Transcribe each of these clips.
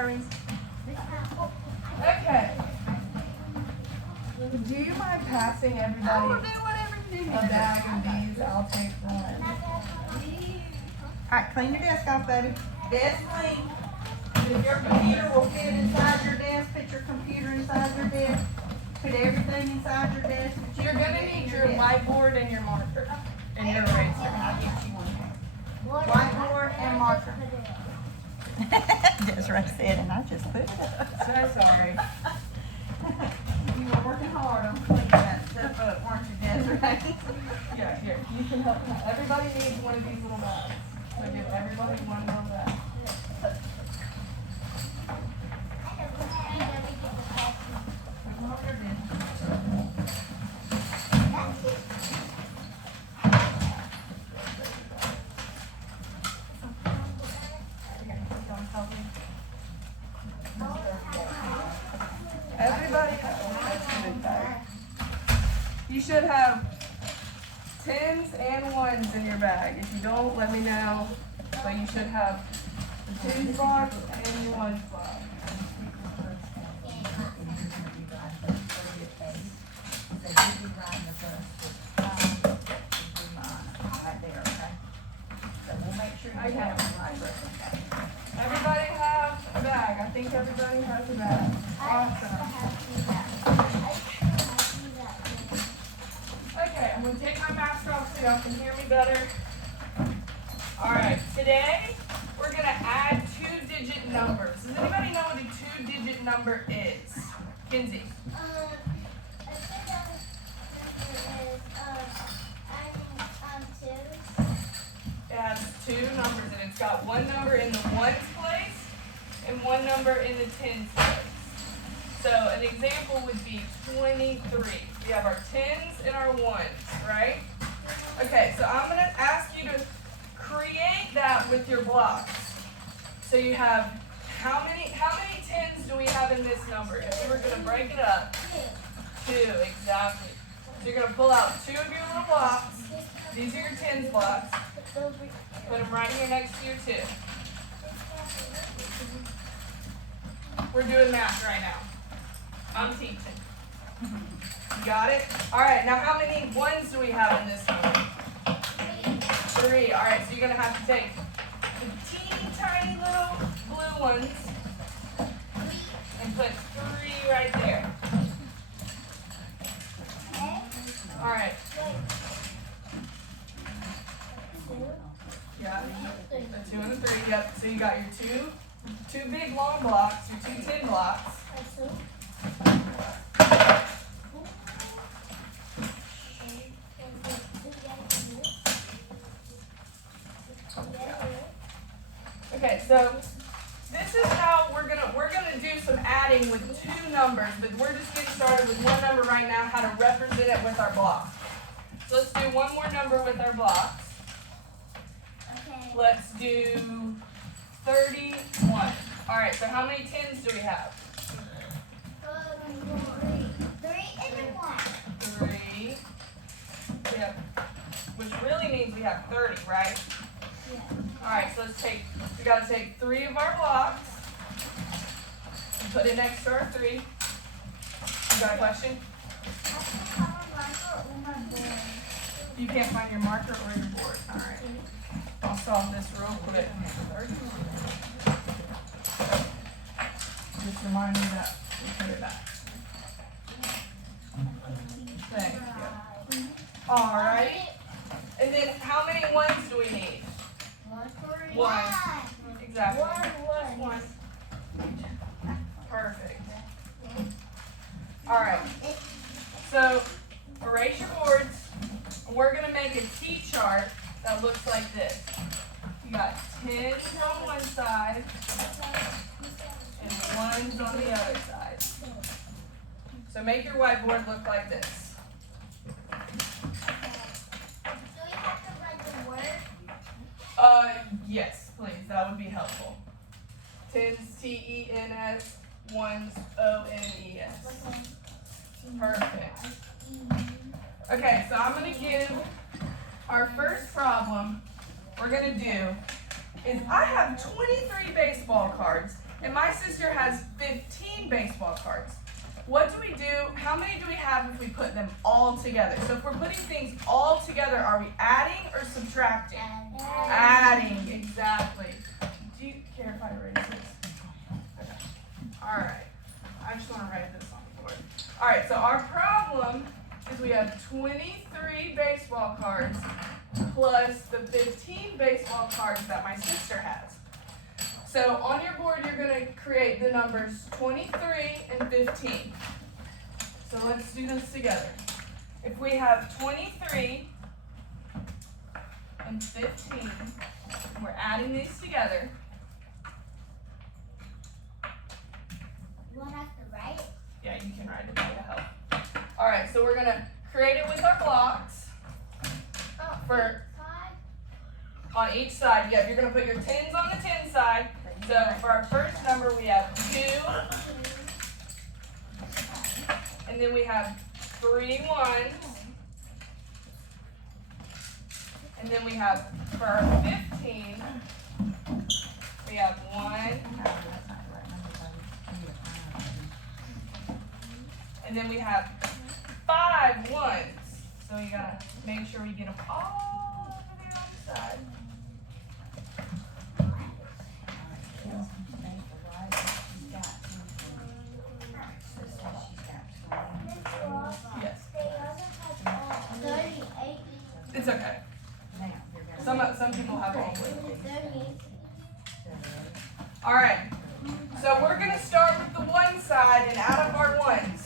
worries. Okay. Do you mind passing everybody I will do whatever you need a bag of these? I'll take one. Alright, clean your desk off, baby. Desk clean. If your computer will fit inside your desk, put your computer inside your desk. Put everything inside your desk. You're gonna need your whiteboard and your marker and your eraser. I'll get you one. Whiteboard and marker. Desiree said, and I just put it up. So sorry. You were working hard on cleaning that stuff up, weren't you, Desiree? Yeah, here. You can help. Everybody needs one of these little bags. So give everybody one little bag. Everybody, you should have 10s and 1s in your bag. If you don't, let me know. But you should have the 10s box and your 1s box. Everybody have a bag. I think everybody has a bag. Awesome. Okay, I'm going to take my mask off so y'all can hear me better. Alright, today we're going to add 2-digit numbers. Does anybody know what a 2-digit number is? Kinsey? It has 2 numbers and it's got one number in the ones place and one number in the tens place. So an example would be 23. We have our tens and our ones, right? Okay, so I'm going to ask you to create that with your blocks. So you have, how many tens do we have in this number? If we were going to break it up, 2, exactly. So you're going to pull out 2 of your little blocks. These are your tens blocks. Put them right here next to your 2. We're doing math right now. I'm teaching. Got it? Alright, now how many ones do we have in this number? 3. Alright, so you're going to have to take the teeny tiny little blue ones and put 3 right there. Alright. Yeah, a 2 and a 3. Yep. So you got your two big long blocks, your 2 10 blocks. Okay, so this is how we're gonna do some adding with 2 numbers, but we're just getting started with one number right now, how to represent it with our blocks. So let's do one more number with our blocks. Okay. Let's do 31. Alright, so how many tens do we have? 3 and 1. 3. Yep. Which really means we have 30, right? Yeah. Alright, so we gotta take 3 of our blocks and put it next to our 3. You got a question? You can't find your marker or your board. Alright. I'll solve this real quick. Just remind me that we put it back. Thank you. Alright. And then how many ones do we need? 1. Exactly. Just 1. Perfect. Alright. So erase your boards. We're going to make a T-chart that looks like this. You got 10s on one side and 1s on the other side. So make your whiteboard look like this. Do we have to write the word? Yes, please. That would be helpful. 10s, T-E-N-S, 1s, O-N-E-S. Perfect. Okay, so I'm going to give our first problem we're going to do is I have 23 baseball cards and my sister has 15 baseball cards. What do we do? How many do we have if we put them all together? So if we're putting things all together, are we adding or subtracting? Adding, exactly. Do you care if I erase this? Okay. Alright. I just want to write this on the board. Alright, so our problem is we have 23 baseball cards plus the 15 baseball cards that my sister has. So on your board, you're going to create the numbers 23 and 15. So let's do this together. If we have 23 and 15, and we're adding these together, You want us to write? yeah, you can write it by the help. All right, so we're going to create it with our blocks for 5. on each side. Yeah, you're going to put your 10s on the 10 side. So for our first number, we have 2, and then we have 3 1s, and then we have, for our 15, we have 1, and then we have 5 1s. So you gotta make sure we get them all over there on the side. Yes, They also have 38. it's okay. Some people have all of them. 38. All right, so we're gonna start with the 1 side, and out of our 1s,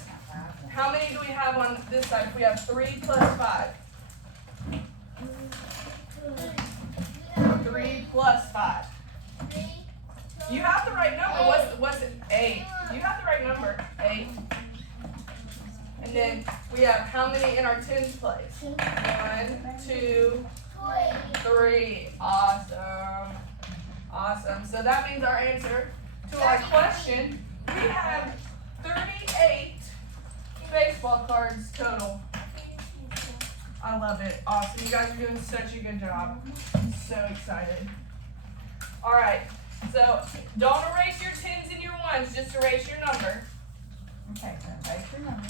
how many do we have on this side? If we have 3 plus 5. 3 plus 5. You have the right number. What's it? 8. You have the right number. 8. And then we have how many in our 10s place? 1, 2, 3. Awesome. Awesome. So that means our answer to our question, we have 38 baseball cards total. I love it. Awesome. You guys are doing such a good job. I'm so excited. All right. So don't erase your 10s and your 1s. Just erase your number. Okay, so erase your number.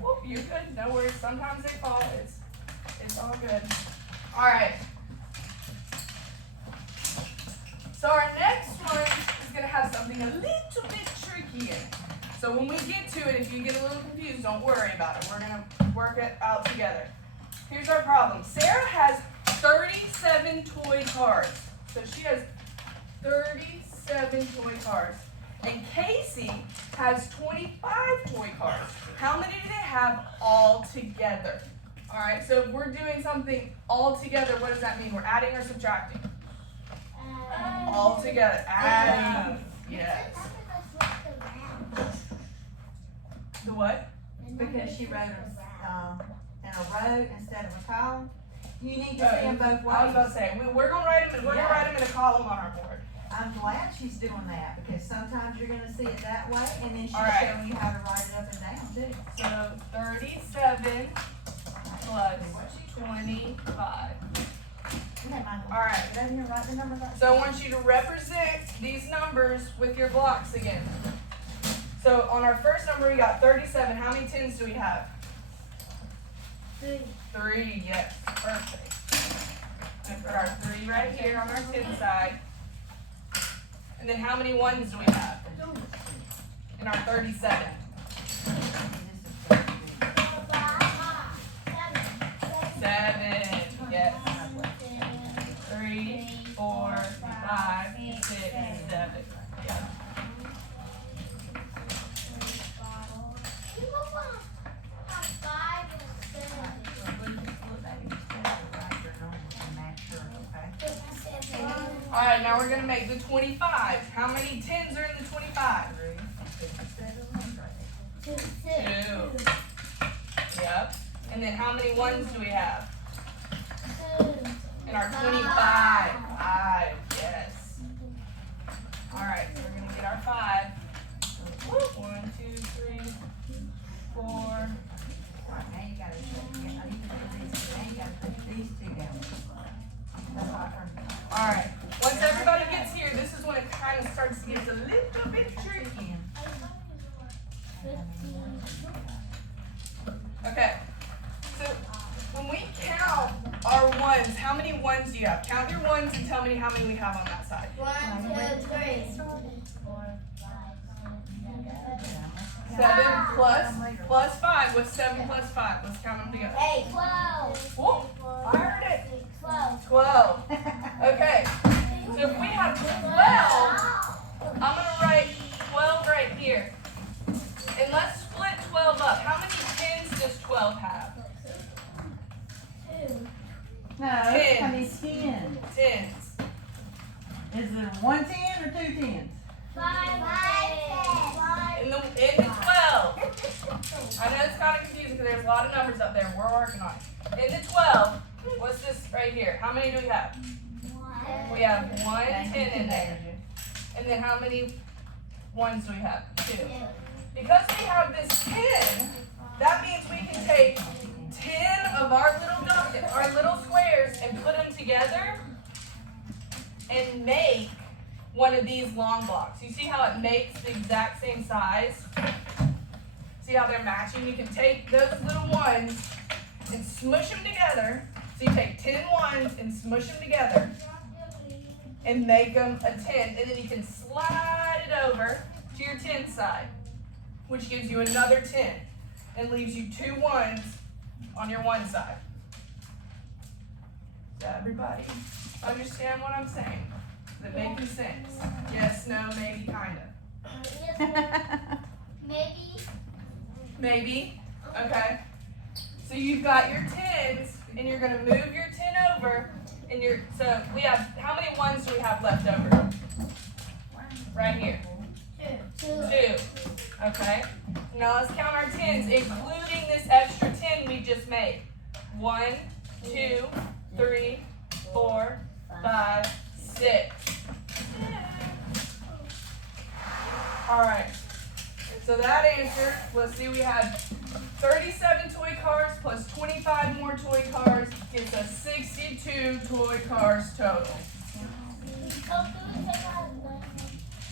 Whoop, you're good. No worries. Sometimes they fall. It's all good. All right. So our next one is going to have something a little bit tricky in it. So when we get to it, if you get a little confused, don't worry about it. We're going to work it out together. Here's our problem. Sarah has 37 toy cars. So she has 37 toy cars. And Casey has 25 toy cars. How many do they have all together? All right, so if we're doing something all together, what does that mean? We're adding or subtracting? All together. Adding. Yes. The what? Because she wrote them in a row instead of a column. You need to see them both ways. I was about to say, we're gonna write them. We're gonna write them in a column on our board. I'm glad she's doing that because sometimes you're gonna see it that way and then she's All right. showing you how to write it up and down too. So 37 plus 25. All right. Doesn't you write the number back? So I want you to represent these numbers with your blocks again. So on our first number, we got 37. How many 10s do we have? 3, yes, perfect. And put our 3 right here on our 10 side. And then how many 1s do we have? In our 37. 7, yes. 3, 4, 5, 6, 7. Yeah. All right, now we're going to make the 25. How many 10s are in the 25? 2. Yep. And then how many 1s do we have? In our 25. 5, yes. All right, so we're going to get our 5. 1, 2, 3, 4. Right, now you gotta put these two down. Alright, once everybody gets here, this is when it kind of starts to get a little bit tricky. Okay, so when we count our ones, how many ones do you have? Count your ones and tell me how many we have on that side. 1, 2, 3. 7 plus 5. What's 7 plus 5? Let's count them together. 8. 12. Whoop, I heard it. 12. 12. Okay, so if we have 12, I'm going to write 12 right here. And let's split 12 up. How many 10s does 12 have? 2. No, how many 10? 10s. Is there 1 10 or 2 10s? 5. In the 12. I know it's kind of confusing because there's a lot of numbers up there. We're working on it. In the 12, what's this right here? How many do we have? 1. We have 1 10 in there. And then how many ones do we have? 2. Because we have this 10, that means we can take 10 of our little squares and put them together and make one of these long blocks. You see how it makes the exact same size? See how they're matching? You can take those little ones and smush them together. So you take 10 ones and smush them together and make them a 10. And then you can slide it over to your 10 side, which gives you another 10 and leaves you 2 ones on your one side. Does everybody understand what I'm saying? Is it making sense? Yes, no, maybe, kind of. Maybe. Maybe. Okay. So you've got your 10s, and you're going to move your 10 over, and so we have, how many ones do we have left over? Right here. 2. 2. Okay. Now let's count our 10s, including this extra 10 we just made. 1, 2, 3, 4, 5, 6. Alright. So that answer, let's see, we had 37 toy cars plus 25 more toy cars gives us 62 toy cars total.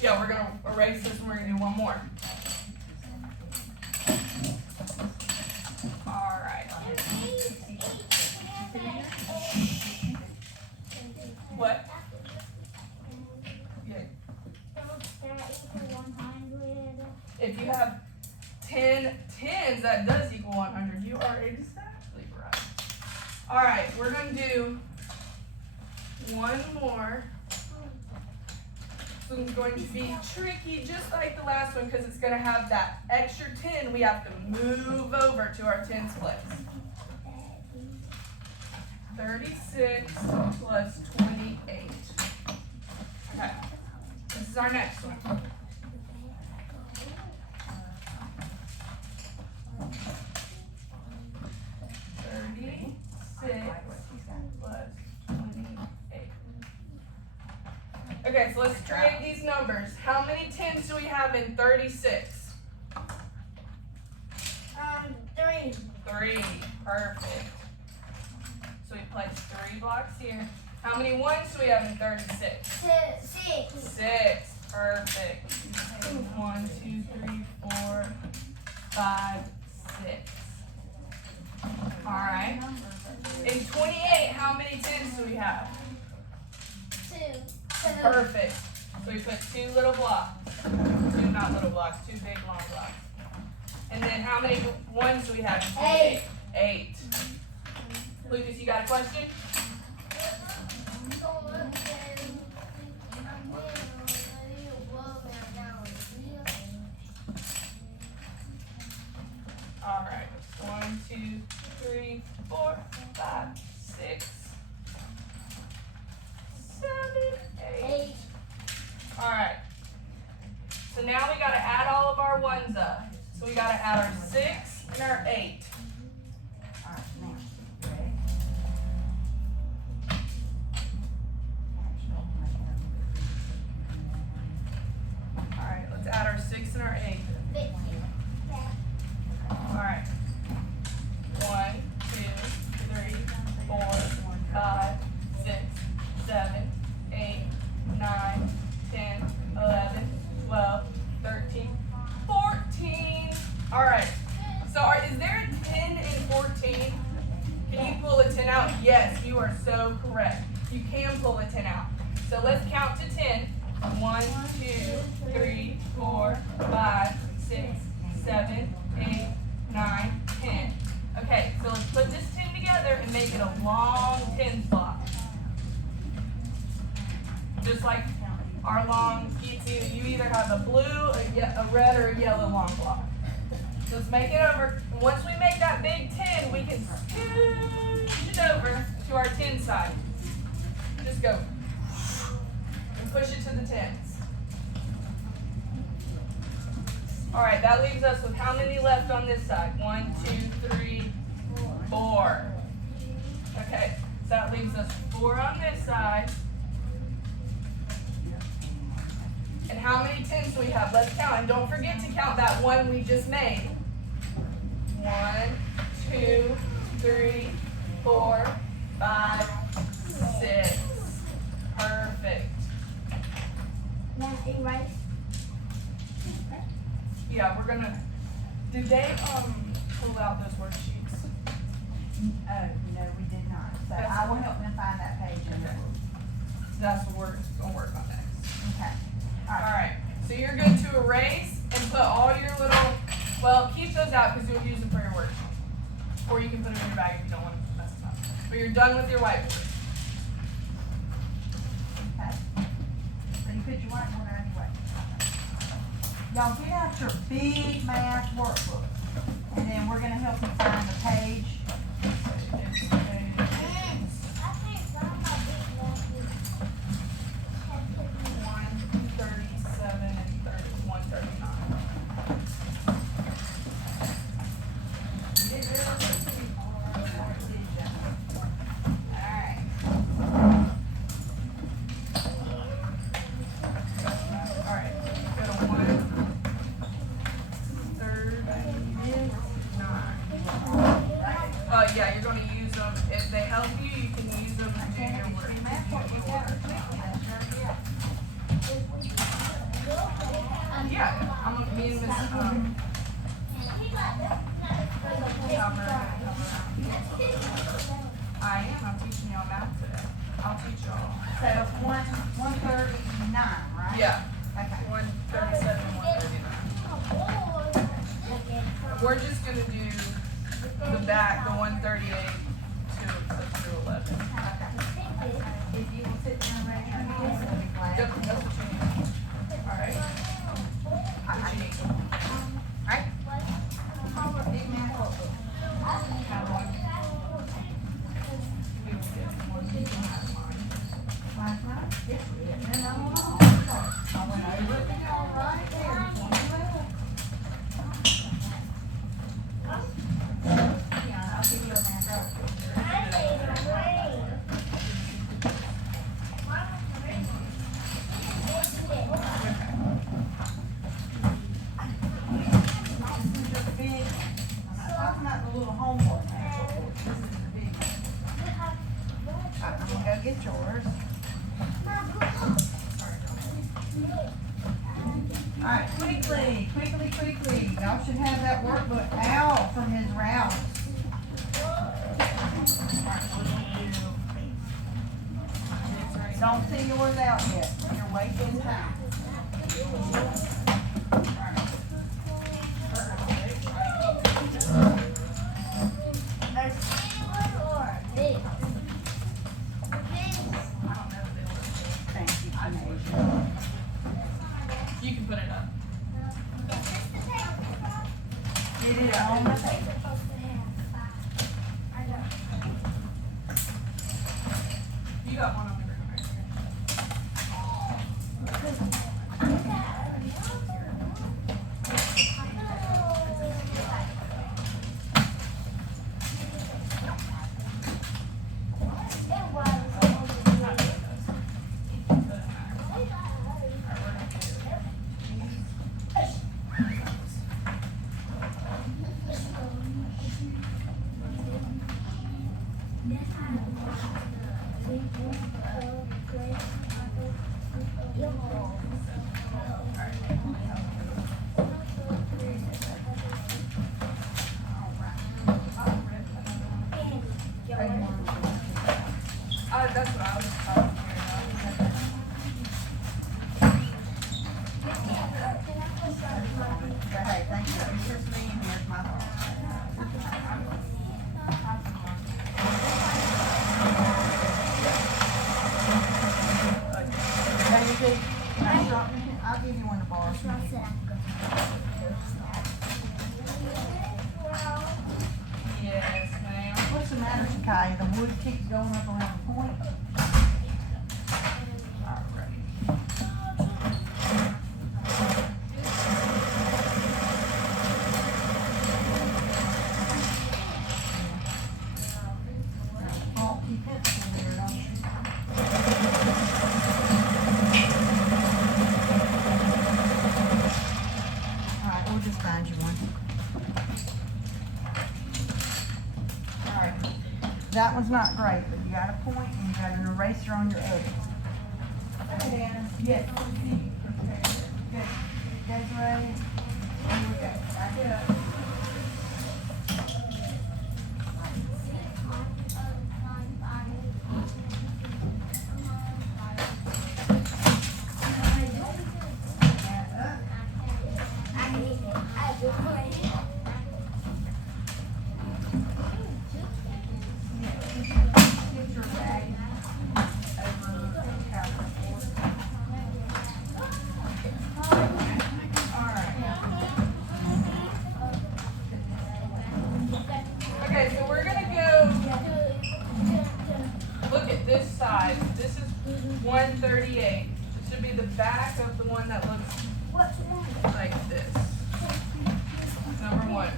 Yeah, we're going to erase this and we're going to do one more. Alright. What? Yeah. If you have 10 10s, that does equal 100. You are exactly right. Alright, we're going to do one more. This one's going to be tricky, just like the last one, because it's going to have that extra 10 we have to move over to our 10s place. 36 plus 28. Okay, this is our next one. 36 plus 28. Okay, so let's trade these numbers. How many 10s do we have in 36? 3. 3. Perfect. So we place 3 blocks here. How many ones do we have in 36? 6. 6. Perfect. 1, 2, 3, 4, 5, 6. Alright. In 28, how many 10s do we have? 2. Perfect. So we put 2 little blocks. 2 not little blocks, 2 big long blocks. And then how many ones do we have? 8. 8. Lucas, you got a question? Alright. 1, 2, 3, 4, 5, 6, 7, 8. Alright. So now we gotta add all of our ones up. So we gotta add our 6 and our 8. Alright, now, ready? Alright, let's add our 6 and our 8. Alright. 1, 2, 3, 4, 5, 6, you can pull a 10 out. So let's count to 10. 1, 2, 3, 4, 5, 6, 7, 8, 9, 10. Okay, so let's put this 10 together and make it a long 10 block. Just like our long, you either have a blue, a red, or a yellow long block. So let's make it over. Once we make that big 10, we can scooch it over to our 10 side. Just go and push it to the 10s. All right, that leaves us with how many left on this side? 1, 2, 3, 4. Okay, so that leaves us 4 on this side. And how many 10s do we have? Let's count. And don't forget to count that one we just made. 1, 2, 3, 4, 5, 6. Perfect. Now erase. Yeah, we're gonna. Did they pull out those worksheets? No, we did not. So That's I will okay. help them find that page in the Okay. book. So that's what we're gonna work on next. Okay. All right. So you're going to erase and put all your little. Well, keep those out because you'll use them for your worksheet. Or you can put them in your bag if you don't want to mess them up. But you're done with your whiteboard. Okay. So you put your whiteboard out anyway. Y'all get out your big math workbook. And then we're gonna help you find the page. It's page- I think Grandma did want me to 137 and 139. Alright. All right. Go to 139. Yeah, you're going to use them. If they help you, you can use them to do your work. Yeah, I'm gonna me and Miss I am. I'm teaching y'all math today. I'll teach y'all. So it's 139, right? Yeah. Okay. 137 and 139. We're just gonna do the back, the 138 to 11. If you will sit down and raise your hand, I'll be glad. That's what you need. All right. What you need? Alright. Big math workbook. Have one. We will get one. You can have mine. Last night? Yes, we did. No. I went over it and all right there. 2012. Yeah, I'll give you a math workbook. This is the big, I'm not talking about the little homework math workbook. This is the big one. I'm gonna go get yours. Alright, quickly. Y'all should have that workbook out from Ms. Rouse. Don't see yours out yet. You're wasting time. Thank you, Tanasia. You can put it up. Get it on the paper. You got one on the ground right here. That's what I was. I'll give you one to borrow. Yes, ma'am. What's the matter, Sakai? The wood keeps going up around the point? Alright, we'll just find you one. Alright. That one's not great, but you got a point and you got an eraser on your edges. Okay, Anna. Yes. Good. Desiree. Here we go. Back it up. Get your bag over the counter for it. Okay, so we're gonna go look at this side. This is 138. It should be the back of the one that looks like this. Number one.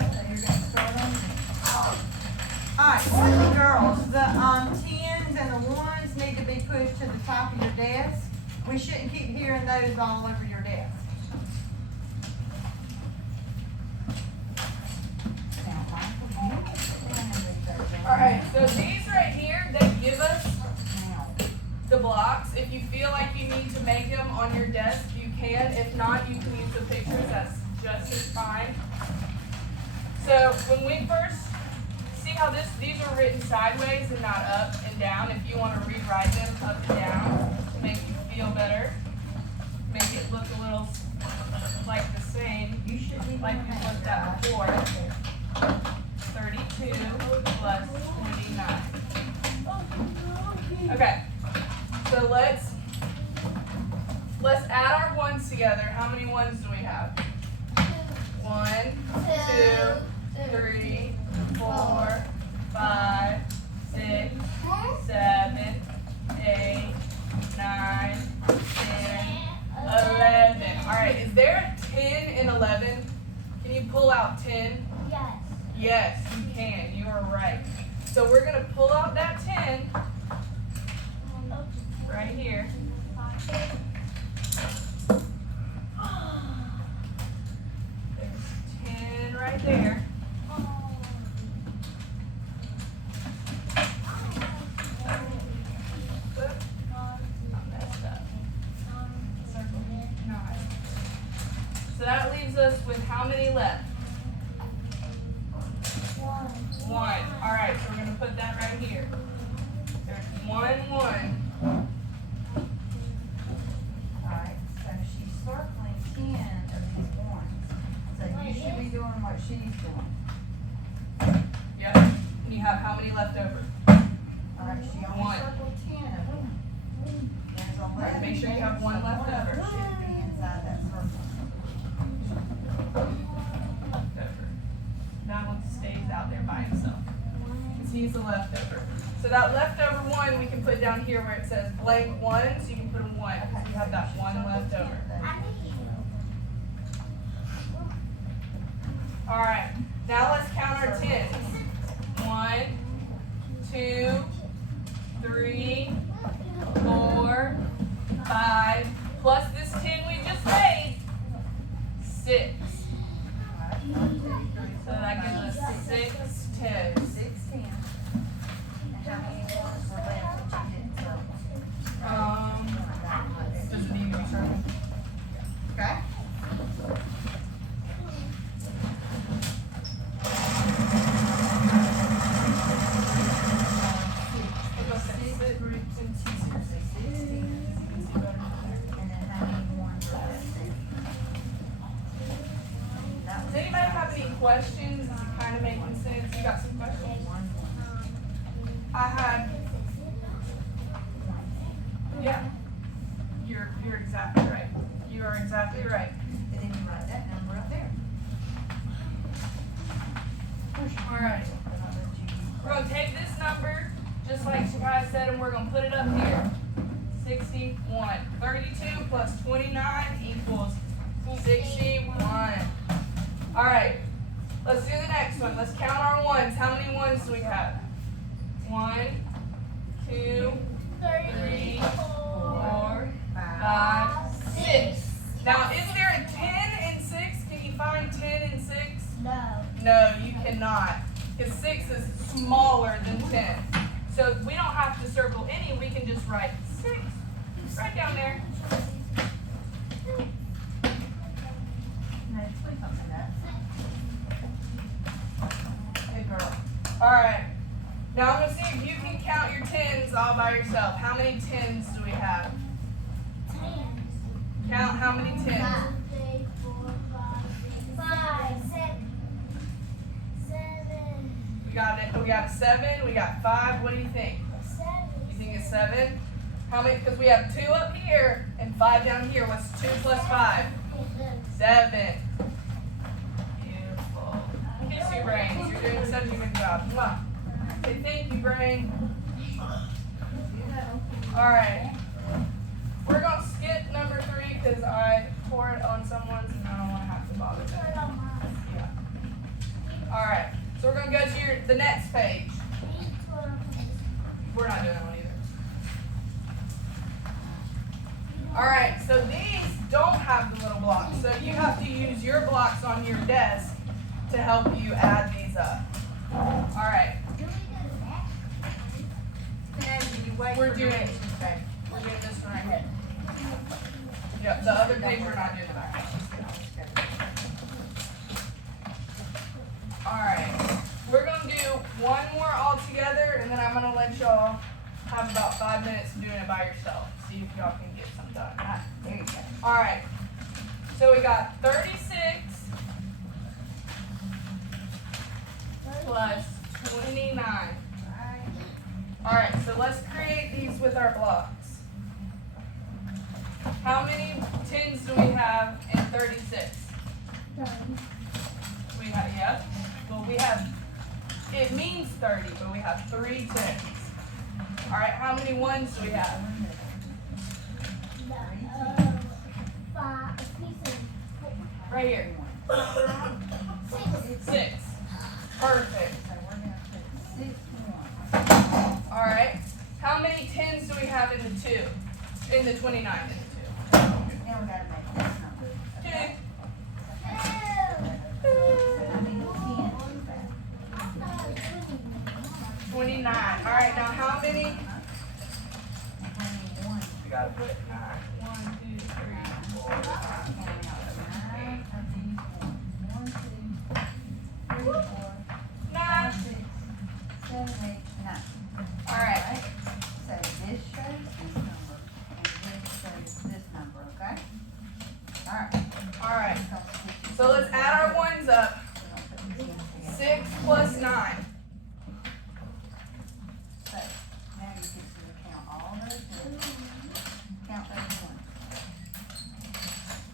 So you're gonna start on this. Alright, so girls, the tens and the ones need to be pushed to the top of your desk. We shouldn't keep hearing those all over your desk. Alright, so these right here, they give us Now, the blocks. If you feel like you need to make them on your desk, you can. If not, you can use the pictures. That's just as fine. So when we first see how these are written sideways and not up and down. If you want to rewrite them up and down to make you feel better, make it look a little like the same, you should be like we looked at before. 32 plus 29. Okay, so let's add our ones together. How many ones do we have? 1, 2, 3, 4, 5, 6, 7, 8, 9, 10, 11. Alright, is there a 10 in 11? Can you pull out 10? Yes. Yes, you can. You are right. So we're going to pull out that 10 right here. There's 10 right there. Whoop, I messed up. Circle 9. So that leaves us with how many left? 1. Alright, so we're going to put that right here. There's 1. alright, so she's circling 10 of these ones. So you should be doing what she's doing. Yep. And you have how many left over? Alright, she only 1. circled 10 of them. There's 11. Right, make sure you have one left over. Should be inside that circle. Left over. That one stays out there by himself. Because he's the leftover. So that leftover 1 we can put down here where it says blank 1, so you can put a 1. So you have that 1 left over. Alright, now let's count our 10s. 1, 2, 3, 4, 5, plus this 10 we just made, 6. So that gives us 6 10s. 16. And how many ones were left that you didn't circle? Does it need to be circled? Okay? Six groups and 2 16. And then how many ones were left there? That Does was anybody have any questions? Is it kind of making sense? You got some questions? one. I had Yeah. You're exactly right. You are exactly right. And then you write that number up there. Alright. We're gonna take this number, just like Shakai said, and we're gonna put it up here. 61. 32 plus 29 equals 61. Alright. Let's do the next one. Let's count our ones. How many ones do we have? 1, 2, 3, 4, 5, 6. Now, is there a 10 and 6? Can you find 10 and 6? No. No, you cannot. Because 6 is smaller than 10. So we don't have to circle any. We can just write 6 right down there. Good girl. All right. Now I'm going to see if you can count your 10s all by yourself. How many 10s do we have? 10. Count how many 10s. 5, 3, 4, 5, 6, 7. We got it. We got a 7. We got 5. What do you think? 7. You think it's 7? How many? Because we have 2 up here and 5 down here. What's 2 plus 5? 7. Beautiful. Kiss your brains. You're doing such a good job. Mwah. Say thank you, brain. All right. We're going to skip number 3 because I tore it on someone's and I don't want to have to bother them. Yeah. All right. So we're going to go to the next page. We're not doing that one either. All right, so these don't have the little blocks, so you have to use your blocks on your desk to help you add these up. All right, we're doing this one right here. Yep, the other page we're not doing that. All right, we're gonna do one more all together, and then I'm gonna let y'all have about 5 minutes of doing it by yourself. See if y'all can get some done. There you go. All right. So we got 36 plus 29. All right. So let's create these with our blocks. How many 10s do we have in 36? We have, yeah. Well, we have, it means 30, but we have 3 10s. All right. How many 1s do we have? 5. Right here. 6. Perfect. All right. How many 10s do we have in the 2? In the 29 in the 2? Now we gotta make this number. 2. How many 10s is that? 29. All right. Now how many? How many ones? We gotta put 9. 1, 2, 3, 4, 5. 9. 6, 7, 8, 9. All right. So this shows this number, and this shows this number, okay? All right. So let's add our 1s up. 6 plus 9. So now you get to count all those ones. Count those ones.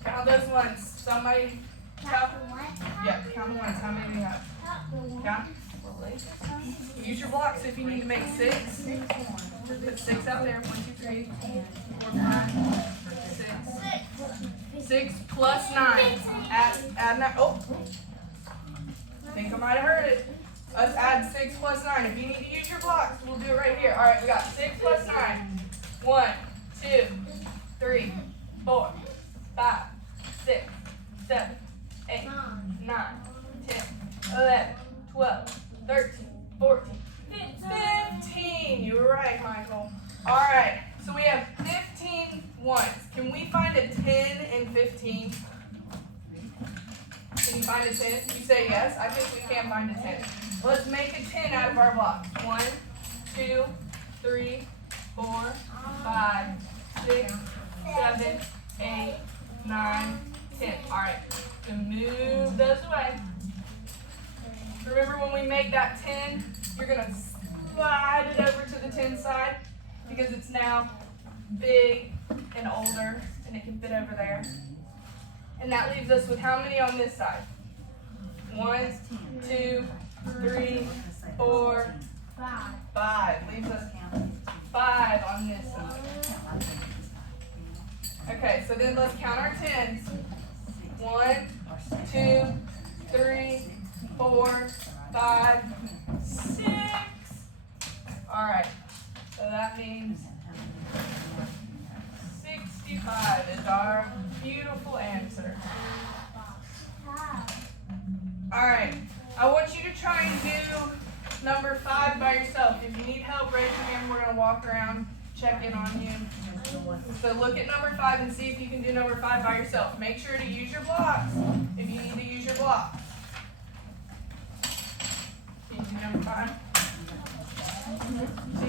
Count those 1s. Somebody count. Yeah, count the 1s. How many do you have? Count. Use your blocks if you need to make 6. Put 6 out there. 1, 2, 3, 4, 5, 6. 6 plus 9. Add 9. Oh. I think I might have heard it. Let's add 6 plus 9. If you need to use your blocks, we'll do it right here. All right, we got 6 plus 9. 1, 2, 3, 4, 5, 6, 7, 8, 9, 10, 11, 12, 13, 14, 15. You were right, Michael. All right, so we have 15 ones. Can we find a 10 and 15? Can you find a 10? You say yes. I think we can find a 10. Let's make a 10 out of our block. 1, 2, 3, 4, 5, 6, 7, 8, 9, 10. All right, so move those away. Remember when we make that 10, you're gonna slide it over to the 10 side because it's now big and older, and it can fit over there. And that leaves us with how many on this side? 1, 2, 3, 4, 5. Leaves us 5 on this side. Okay, so then let's count our tens. 1, 2, 3, 4, 5, 6. Alright, so that means 65 is our beautiful answer. Alright, I want you to try and do number 5 by yourself. If you need help, raise your hand. We're going to walk around, check in on you. So look at number 5 and see if you can do number 5 by yourself. Make sure to use your blocks if you need to use your blocks. Can you do number 5?